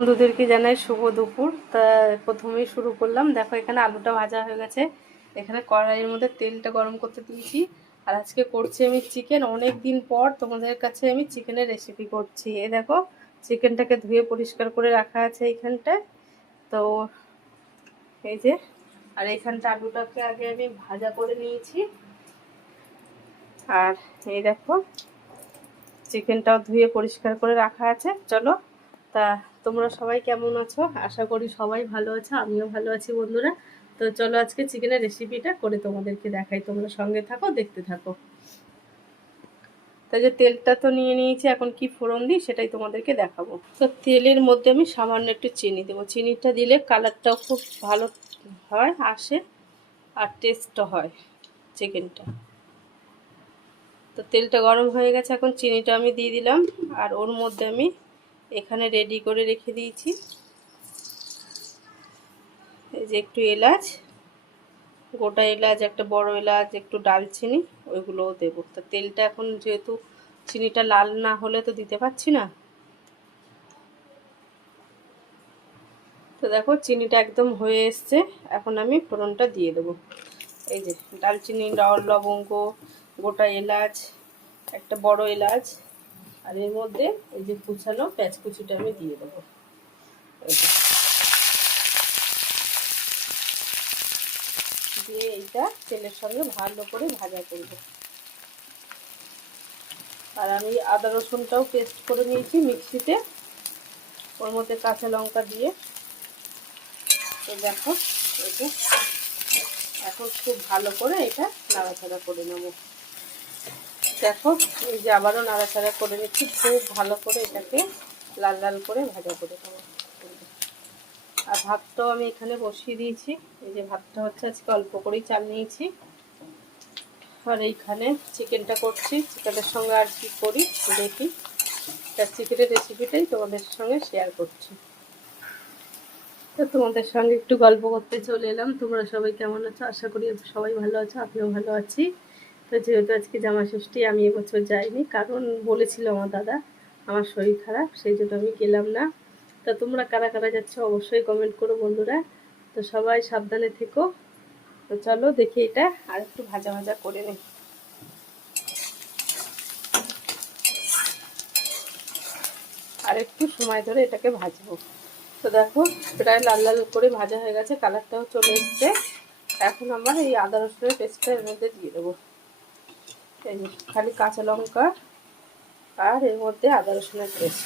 বন্ধুদেরকে জানাই শুভ দুপুর। তা প্রথমেই শুরু করলাম। দেখো এখানে আলুটা ভাজা হয়ে গেছে, এখানে কড়াইয়ের মধ্যে তেলটা গরম করতে দিয়েছি। আর আজকে করছি আমি চিকেন। অনেক দিন পর তোমাদের কাছে আমি চিকেনের রেসিপি করছি। এই দেখো চিকেনটাকে ধুয়ে পরিষ্কার করে রাখা আছে এইখানটায়। তো এই যে, আর এইখানটা আলুটাকে আগে আমি ভাজা করে নিয়েছি। আর এই দেখো চিকেনটাও ধুয়ে পরিষ্কার করে রাখা আছে। চলো, তা তোমরা সবাই কেমন আছো? আশা করি সবাই ভালো আছো, আমিও ভালো আছি বন্ধুরা। তো চলো আজকে চিকেনের রেসিপিটা করে তোমাদেরকে দেখাই, তোমরা সঙ্গে থাকো, দেখতে থাকো। তাই যে তেলটা তো নিয়ে নিয়েছি, এখন কি ফোড়ন দিই সেটাই তোমাদেরকে দেখাবো। তো তেলের মধ্যে আমি সামান্য একটু চিনি দেবো। চিনিটা দিলে কালারটাও খুব ভালো হয়, আসে, আর টেস্টও হয় চিকেনটা। তো তেলটা গরম হয়ে গেছে, এখন চিনিটা আমি দিয়ে দিলাম। আর ওর মধ্যে আমি এখানে রেডি করে রেখে দিয়েছি এই যে একটু এলাচ, গোটা এলাচ, একটা বড় এলাচ, একটু দারচিনি, ওইগুলোও দেবো। তো তেলটা এখন যেহেতু চিনিটা লাল না হলে তো দিতে পারছি না। তো দেখো চিনিটা একদম হয়ে এসছে, এখন আমি ফোড়নটা দিয়ে দেবো। এই যে দারচিনি, লবঙ্গ, গোটা এলাচ, একটা বড় এলাচ, আর এর মধ্যে এই যে কুচানো পেঁয়াজ কুচিটা আমি দিয়ে দেবো। এই যে দিয়ে এইটা তেলের সঙ্গে ভালো করে ভাজা করব। আর আমি আদা রসুনটাও পেস্ট করে নিয়েছি মিক্সিতে, ওর মধ্যে কাঁচা লঙ্কা দিয়ে। তো দেখো এই যে এখন খুব ভালো করে এটা নাড়াচাড়া করে নেব। দেখো এই যে আবারও নাড়াচাড়া করে নিচ্ছি, খুব ভালো করে এটাকে লাল লাল করে ভাজা করে নেব। আর ভাতটাও আমি এখানে বসিয়ে দিয়েছি। এই যে ভাতটা হচ্ছে, আজকে অল্প করেই চাল নিয়েছি। আর এইখানে চিকেনটা করছি, চিকেনের সঙ্গে আর কি করি দেখি। তার চিকেনের রেসিপিটাই তোমাদের সঙ্গে শেয়ার করছি। তো তোমাদের সঙ্গে একটু গল্প করতে চলে এলাম। তোমরা সবাই কেমন আছো? আশা করি সবাই ভালো আছো, আমিও ভালো আছি। তো যেহেতু আজকে জামা ষষ্ঠী, আমি এবছর যাইনি, কারণ বলেছিল আমার দাদা আমার শরীর খারাপ, সেই জন্য আমি গেলাম না। তা তোমরা কারা কারা যাচ্ছ অবশ্যই কমেন্ট করো বন্ধুরা। তো সবাই সাবধানে থেকো। তো চলো দেখি এটা আর একটু ভাজা ভাজা করে নিই। আর একটু সময় ধরে এটাকে ভাজবো। তো দেখো প্রায় লাল লাল করে ভাজা হয়ে গেছে, কালারটাও চলে এসছে। এখন আমার এই আদা রসুনের পেস্টটা এর মধ্যে দিয়ে দেবো। এই খালি কাঁচা লঙ্কা আর এর মধ্যে আদা রসুনের পেস্ট।